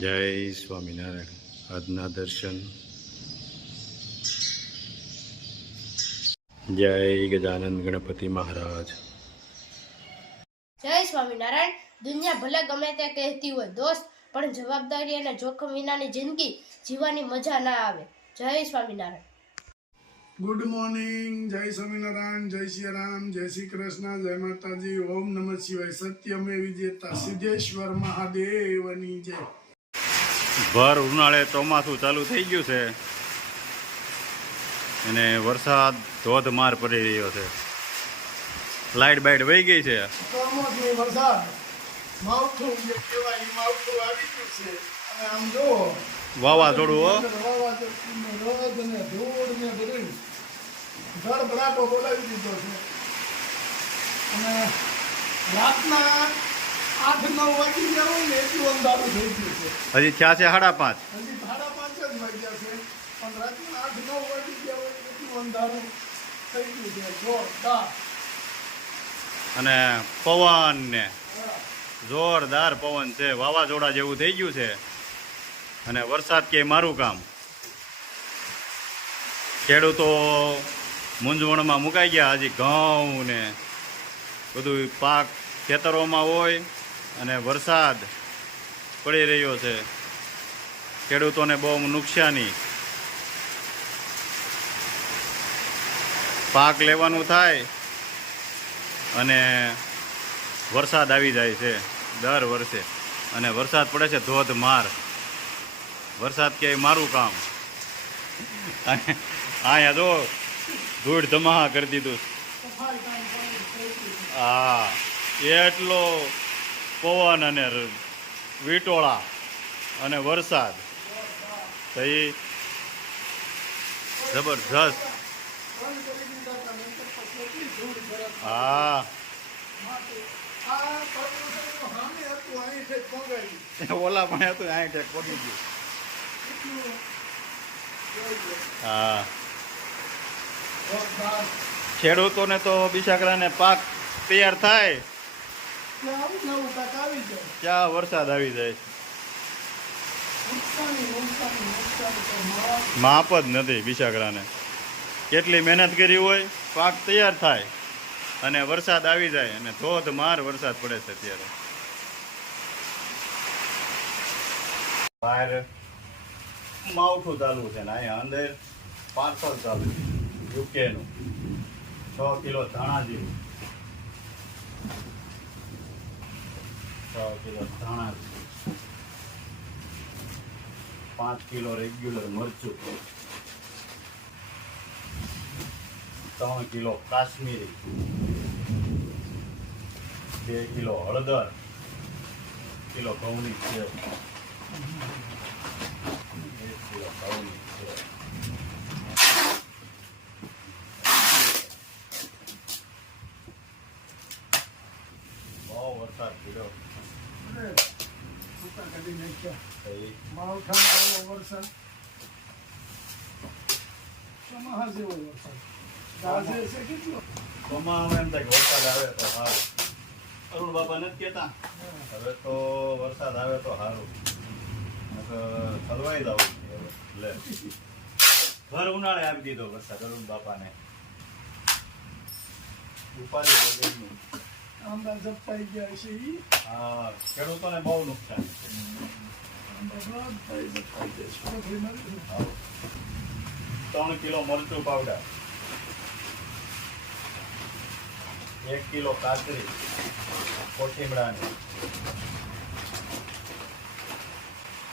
જય સ્વામિનારાયણ. આજના દર્શન. જય ગજાનંદ ગણપતિ મહારાજ. જય સ્વામિનારાયણ. દુનિયા ભલે ગમે તે કહેતી હોય દોસ્ત, પણ જવાબદારી અને જોખમ વિનાની જિંદગી જીવવાની મજા ના આવે. જય સ્વામિનારાયણ. Good morning. જય સ્વામિનારાયણ. જય શ્રી રામ. જય શ્રી કૃષ્ણ. જય માતાજી. ઓમ નમઃ શિવાય. સત્યમે વિજેતા સિદ્ધેશ્વર મહાદેવની જય. ભર ઉનાળે ચોમાસું ચાલુ થઈ ગયું છે અને વરસાદ ધોધમાર પડી રહ્યો છે. લાઇટ બાઇટ વહી ગઈ છે. કમોસમી વરસાદ માવઠું જે કહેવાય એ માવઠું આવી ગયું છે. અને આમ જો વાવાઝોડું રદ ને ધૂળ ને બધું ધડબડાટો બોલાવી દીધો છે. અને રાતના 8-9 વાગી ગયા હોય ને એટલું અંધારું થઈ ગયું છે. હજી થયા છે 5:30. હજી 5:30 જ વાગ્યા છે, પણ રાતના 8-9 વાગી ગયા હોય એટલું અંધારું થઈ ગયું છે. જોરદાર. અને પવન ને જોરદાર પવન છે. વાવાઝોડા જેવું થઈ ગયું છે. અને વરસાદ કે મારું કામ. ખેડૂતો મૂંઝવણમાં મુકાઈ ગયા. હજી ઘઉં ને બધું પાક ખેતરોમાં હોય અને વરસાદ પડી રહ્યો છે. ખેડૂતોને બહુ નુકસાની. પાક લેવાનું થાય અને વરસાદ આવી જાય છે દર વર્ષે. અને વરસાદ પડે છે ધોધમાર. વરસાદ કે મારું કામ. અહીંયા જો ધૂળ ધમાહા કરી દીધું. હા, એટલો પવન અને વીટોળા અને વરસાદ તો એ જબરજસ્ત. હા, ઓલા પણ હતું અહીં ટેક પડી ગયું. હા, ખેડૂતોને તો બિચારાને પાક તૈયાર થાય ત્યાં વરસાદ આવી જાય. માપ જ નથી બિચારાને. કેટલી મહેનત કરી હોય, પાક તૈયાર થાય અને વરસાદ આવી જાય અને ધોધમાર વરસાદ પડે છે. અત્યારે બહાર માવઠું ચાલુ છે ને અહીંયા અંદર પાર્સલ ચાલુ છે યુકેનું. 6 કિલો ધાણા જેવું. 6 કિલો ધાણા, 5 કિલો રેગ્યુલર મરચું, 3 કિલો કાશ્મીરી, 2 કિલો હળદર, કિલો ઘઉંની સેવ, 1 કિલો ઘઉંની સેવ. બહુ વરસાદ પડ્યો. માવઠાનો વરસાદ, ચોમાસા જેવો વરસાદ. ગાજે છે કેટલો. ચોમાસામાં એમ થાય કે વરસાદ આવે તો સારું. અરુણ બાપા નથી કહેતા હવે તો વરસાદ આવે તો સારું. હલવાઈ જવું એટલે ભર ઉનાળે આપી દીધો વરસાદ અરુણ બાપાને. ઉપાડી વગરનું. આંબા ઝપટાઈ ગયા છે. હા, ખેડૂતોને બહુ નુકસાન છે. 3 કિલો મરચું પાવડર, 1 કિલો કાચરી કોથીમડાની,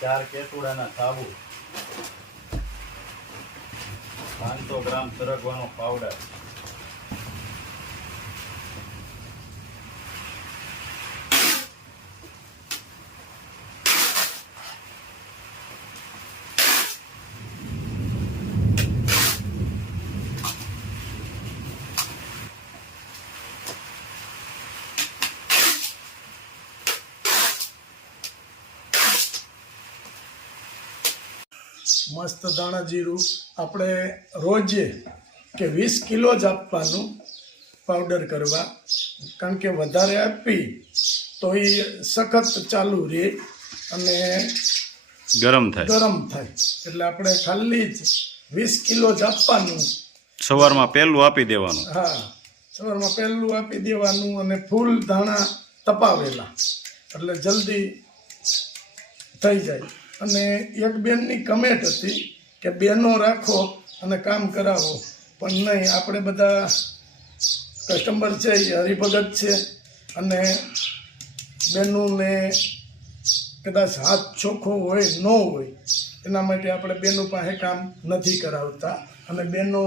4 કેસુડાના સાબુ, 500 ગ્રામ સરગવાનો પાવડર, મસ્ત દાણા જીરું આપણે રોજે કે 20 કિલો જ આપવાનું પાવડર કરવા, કારણ કે વધારે આપી તો એ સખત ચાલુ રહે અને ગરમ થાય. ગરમ થાય. એટલે આપણે ખાલી જ 20 કિલો જ આપવાનું. સવારમાં પહેલું આપી દેવાનું. હા, સવારમાં પહેલું આપી દેવાનું અને ફૂલ ધાણા તપાવેલા એટલે જલ્દી થઈ જાય. અને એક બેનની કમેન્ટ હતી કે બેનો રાખો અને કામ કરાવો, પણ નહીં, આપણે બધા કસ્ટમર છે એ હરિભગત છે અને બેનોને કદાચ હાથ ચોખ્ખો હોય ન હોય એના માટે આપણે બેનો પાસે કામ નથી કરાવતા. અને બેનો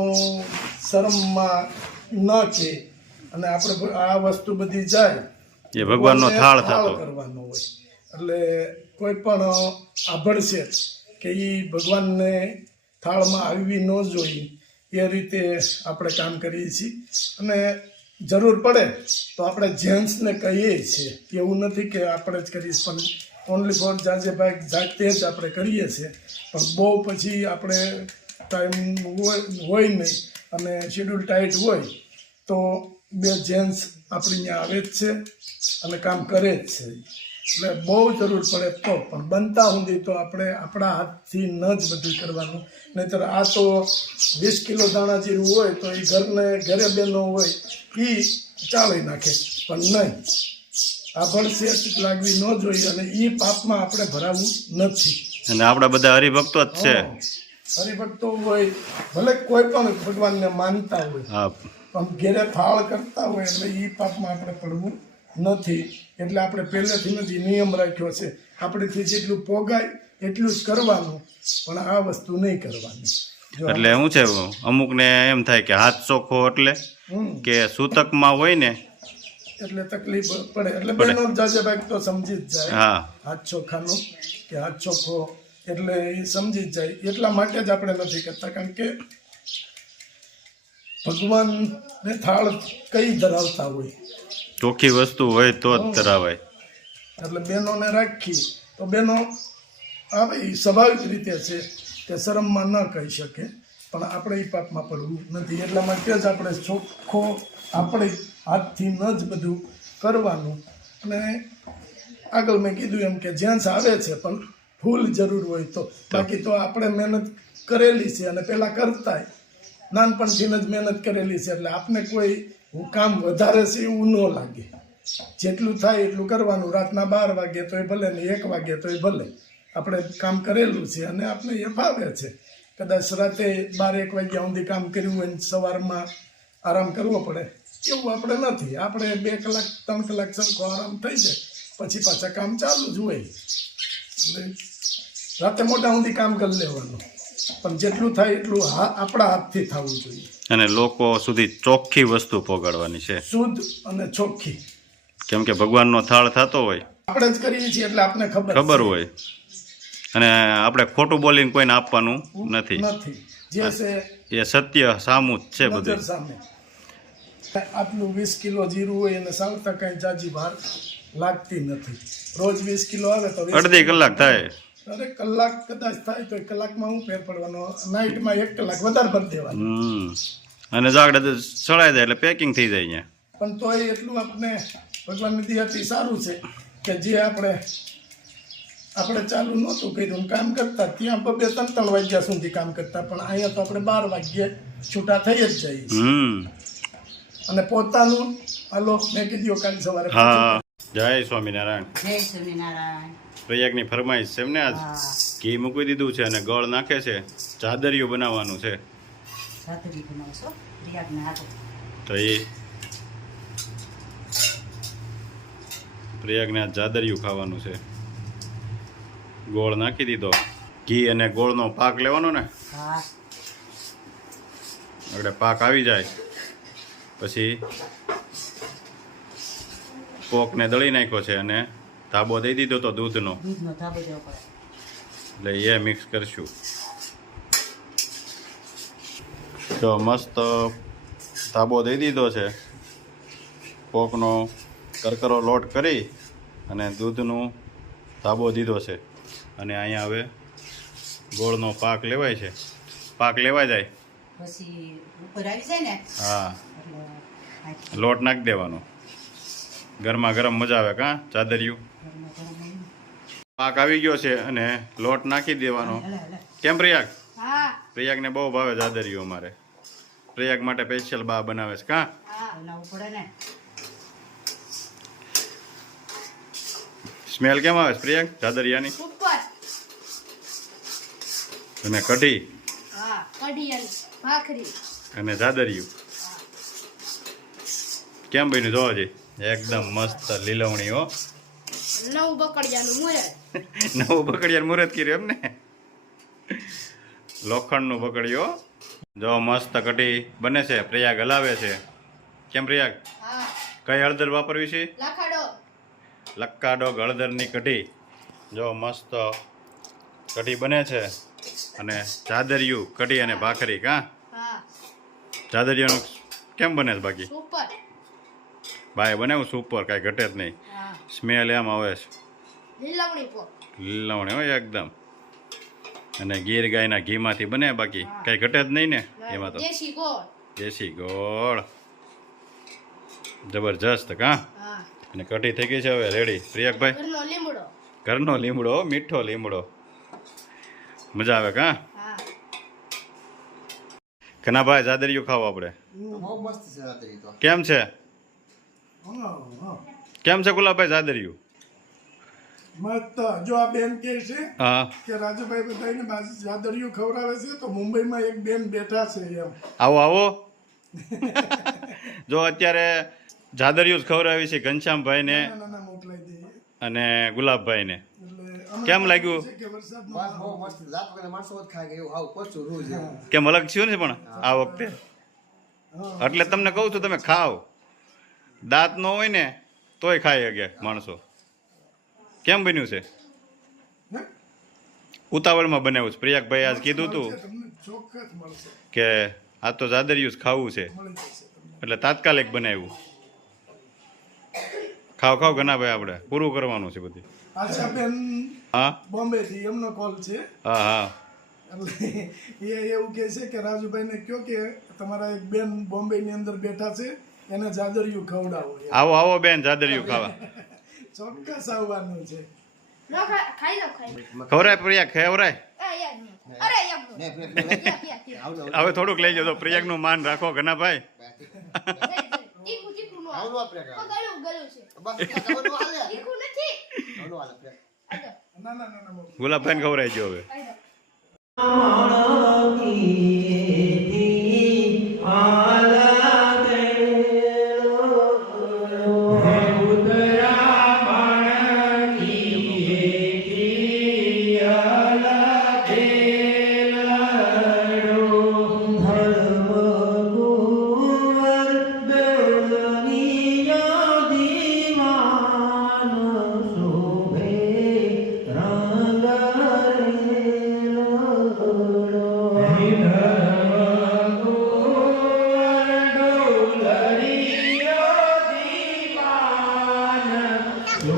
શરમમાં ન કે અને આપણે આ વસ્તુ બધી જાય એ ભગવાનનો થાળ થતો. કરવાનો હોય. એટલે કોઈ પણ આભળશે કે એ ભગવાનને થાળમાં આવવી ન જોઈએ એ રીતે આપણે કામ કરીએ છીએ. અને જરૂર પડે તો આપણે જેન્ટ્સને કહીએ છીએ, એવું નથી કે આપણે જ કરીએ, પણ ઓનલી ફોર જાજેભાઈ જાતે જ આપણે કરીએ છીએ. પણ બહુ પછી આપણે ટાઈમ હોય નહીં અને શેડ્યુલ ટાઈટ હોય તો બે જેન્ટ્સ આપણી અહીંયા આવે જ છે અને કામ કરે જ છે. એટલે બહુ જરૂર પડે તો, પણ બનતા સુધી તો આપણે આપણા હાથથી ન જ બધું કરવાનું. નહીંતર આ તો 20 કિલો દાણા જીરું હોય તો એ ઘરે બેનો હોય એ ચાવી નાખે, પણ નહીં, આભળ લાગવી ન જોઈએ અને એ પાપમાં આપણે ભરાવું નથી. અને આપણા બધા હરિભક્તો જ છે. હરિભક્તો હોય, ભલે કોઈ પણ ભગવાનને માનતા હોય, હા, પણ ઘેરે થાળ કરતા હોય એટલે એ પાપમાં આપણે પડવું નથી. એટલે આપણે પહેલેથી નથી નિયમ રાખ્યો છે, આપણેથી જેટલું પોગાય એટલું જ કરવાનું, પણ આ વસ્તુ નહીં કરવાની. એટલે શું છે, અમુકને એમ થાય કે હાથ ચોખ્ખો એટલે કે સૂતકમાં હોય ને એટલે તકલીફ પડે. એટલે બેનો જાજેભાઈ તો સમજી જ જાય હા, હાથ ચોખાનું કે હાથ ચોખ્ખો એટલે એ સમજી જ જાય. એટલા માટે જ આપણે નથી કરતા, કારણ કે ભગવાનને થાળ કઈ ધરાવતા હોય, ચોખ્ખી વસ્તુ હોય તો જ ધરાવાય. એટલે બહેનોને રાખી તો બહેનો આવે સ્વાભાવિક રીતે છે કે શરમમાં ન કહી શકે, પણ આપણે એ પાપમાં પડવું નથી. એટલા માટે જ આપણે ચોખ્ખો આપણે હાથથી ન જ બધું કરવાનું. અને આગળ મેં કીધું એમ કે જેન્ટ્સ આવે છે પણ ફૂલ જરૂર હોય તો, બાકી તો આપણે મહેનત કરેલી છે અને પહેલાં કરતાય નાનપણથી જ મહેનત કરેલી છે એટલે આપણે કોઈ કામ વધારે છે એવું ન લાગે. જેટલું થાય એટલું કરવાનું. રાતના 12 વાગે તોય ભલે ને 1 વાગે તોય ભલે, આપણે કામ કરેલું છે અને આપણે એ ફાવે છે. કદાચ રાતે 12-1 વાગ્યા સુધી કામ કર્યું હોય ને સવારમાં આરામ કરવો પડે એવું આપણે નથી. આપણે 2 કલાક 3 કલાક સરખો આરામ થઈ જાય પછી પાછા કામ ચાલુ જ હોય. એટલે રાતે મોટા સુધી કામ કરી લેવાનું, પણ જેટલું થાય એટલું આપણા હાથથી થવું જોઈએ. અને લોકો સુધી ચોખ્ખી વસ્તુ પહોંચાડવાની છે, શુદ્ધ અને ચોખ્ખી. કેમ કે ભગવાનનો થાળ થતો હોય, આપણે જ કરીએ છીએ એટલે આપણને ખબર હોય. અને આપણે ખોટું બોલીને કોઈને આપવાનું નથી. જે છે એ સત્ય સામું જ છે નજર બધું. સામે. આટલું 20 કિલો જીરું હોય અને સાવતા કઈ જાજી ભાર લાગતી નથી. રોજ 20 કિલો આવે તો અડધી કલાક થાય. અરે કલાક કદાચ થાય તો કલાકમાં હું ફેર પડવાનો, નાઇટમાં 1 કલાક વધારે ભરી દેવાનું. અને જાગડે ચડાઈ જાય એટલે પેકિંગ થઈ જાય અહીંયા. પણ તોય એટલું આપણે ભગવાનની દયાથી સારું છે કે જે આપણે ચાલુ નહોતું કર્યું કામ કરતા ત્યાં 2-3 વાગ્યા સુધી કામ કરતા, પણ અહીંયા તો આપણે 12 વાગ્યે છૂટા થઈ જ જઈએ. અને પોતાનું હાલો મેં કીધું કાલ સવારે. હા, જય સ્વામિનારાયણ. જય સ્વામિનારાયણ. પ્રયાગની ફરમાઈશ છે એમને આજ ઘી મૂકી દીધું છે અને ગળ નાખે છે. ચાદરિયું બનાવવાનું છે સાતરી બનાવશો પ્રિયાગના હાથે. તો એ પ્રયાગને આજ ચાદરિયું ખાવાનું છે. ગોળ નાખી દીધો. ઘી અને ગોળનો પાક લેવાનો ને, હા એટલે પાક આવી જાય પછી પોકને દળી નાખ્યો છે અને તાબો દઈ દીધો તો દૂધનો, દૂધનો ધાબો દેવો પડે. એટલે એ મિક્સ કરશું. તો મસ્ત તાબો દઈ દીધો છે. પોકનો કરકરો લોટ કરી અને દૂધનું તાબો દીધો છે. અને અહીંયા હવે ગોળનો પાક લેવાય છે. પાક લેવા જાય પછી ઉપર આવી જાય ને હા, એટલે લોટ નાખી દેવાનો. ગરમા ગરમ મજા આવે કાં ચાદરિયું. ઘરમાં ગરમ પાક આવી ગયો છે અને લોટ નાખી દેવાનો. હલે હલે કેમ પ્રયાગ? હા પ્રયાગને બહુ ભાવે જાદરિયું અમારે. પ્રયાગ માટે સ્પેશિયલ બા બનાવે છે કા? હા હલાવવું પડે ને. સ્મેલ કેમ આવે છે પ્રયાગ જાદરિયાની? ઉપર અને કઢી હા કઢી અને ભાખરી અને જાદરિયું કેમ બન્યું જોવા જઈ? એકદમ મસ્ત લીલવણી હો. નવું બકડિયાનું મુરત નવું બકડિયાનું મુહૂર્ત કર્યું એમ ને? લોખંડનું બકડીઓ. જો મસ્ત કઢી બને છે. પ્રયાગ હલાવે છે. કેમ પ્રયાગ? હા કઈ હળદર વાપરવી છે? લાખાડો લક્કાડો હળદરની કઢી. જો મસ્ત કઢી બને છે અને જાદરિયું કઢી અને ભાખરી કા? હા જાદરિયાનું કેમ બને છે બાકી? ઉપર ભાઈ બનાવું સુપર, કાંઈ ઘટે જ નહીં. હા સ્મેલ એમ આવે છે લીલવણી પોક લીલવણી હોય એકદમ. અને ગીર ગાયના ઘીમાંથી બને, બાકી કાંઈ ઘટે જ નહીં ને એમાં તો. દેશી ગોળ દેશી ગોળ જબરજસ્ત કા? હા અને કઢી થઈ ગઈ છે હવે રેડી. પ્રિયકભાઈ ઘરનો લીમડો ઘરનો લીમડો, મીઠો લીમડો. મજા આવે કા? હા કનાભાઈ જાદરિયું ખાવ આપણે. બહુ મસ્ત છે રાત્રિ તો. કેમ છે? હા હા કેમ છે ગુલાબભાઈ જાદરિયું? મસ્ત. જો આ બેન કહે છે હા કે રાજુભાઈ બધાને જાદરિયું ખવડાવે છે, તો મુંબઈમાં એક બેન બેઠા છે એમ. આવો આવો. જો અત્યારે જાદરિયું જ ખવડાવી છે ઘનશ્યામભાઈને નાના મોકલાઈ દઈએ. અને ગુલાબભાઈને. એટલે અમે કેમ લાગ્યું? છે કે વરસાદનો બસ બહુ મસ્ત. રાત વગર માણસો જ ખાય કે એવું આવું પોચું રોજ એમ. કેમ અલગ થયું ને પણ આ વખતે? હા. એટલે તમને કહું છું તમે ખાઓ. દાંત ન હોય ને તોય ખાઈ શકે માણસો. કેમ બન્યું છે? હે? ઉતાવળમાં બનાવ્યું છે. પ્રિયાકભાઈ આજ કીધું હતું મળશે, તમને ચોક્કસ મળશે. કે આ તો જાદરિયું જ ખાવું છે, મળી જશે તમને. એટલે તાત્કાલિક બનાવ્યું. ખાવ ખાવ ઘનાભાઈ, આપણે પૂરું કરવાનું છે બધી. આશાબેન હા બોમ્બેથી એમનો કોલ છે. હા હા એટલે એ એવું કહે છે કે રાજુભાઈને કહો કે તમારા એક બેન બોમ્બેની અંદર બેઠા છે, એને જાદરિયું ખવડાવો એમ. આવો આવો બેન જાદરિયું ખાવા. ચોક્કસ આવવાનું છે. નો ખાઈ લો ખવરાય પ્રિયા ખવરાય. અરે એમ ને ફ્રેશ ફ્રેશ આવલો હવે થોડુંક લઈ જાઓ. પ્રિયાકનું માન રાખો ઘનાભાઈ. તીખું તીખું નો આવલો આપણે ગળું ગળું છે બસ આવલો હાલે તીખું નથી આવલો હાલે ફ્રેશ. આજો ના ના ના ના મોકલો. ગુલાબભાઈને ખવરાઈ ગયો હવે. જો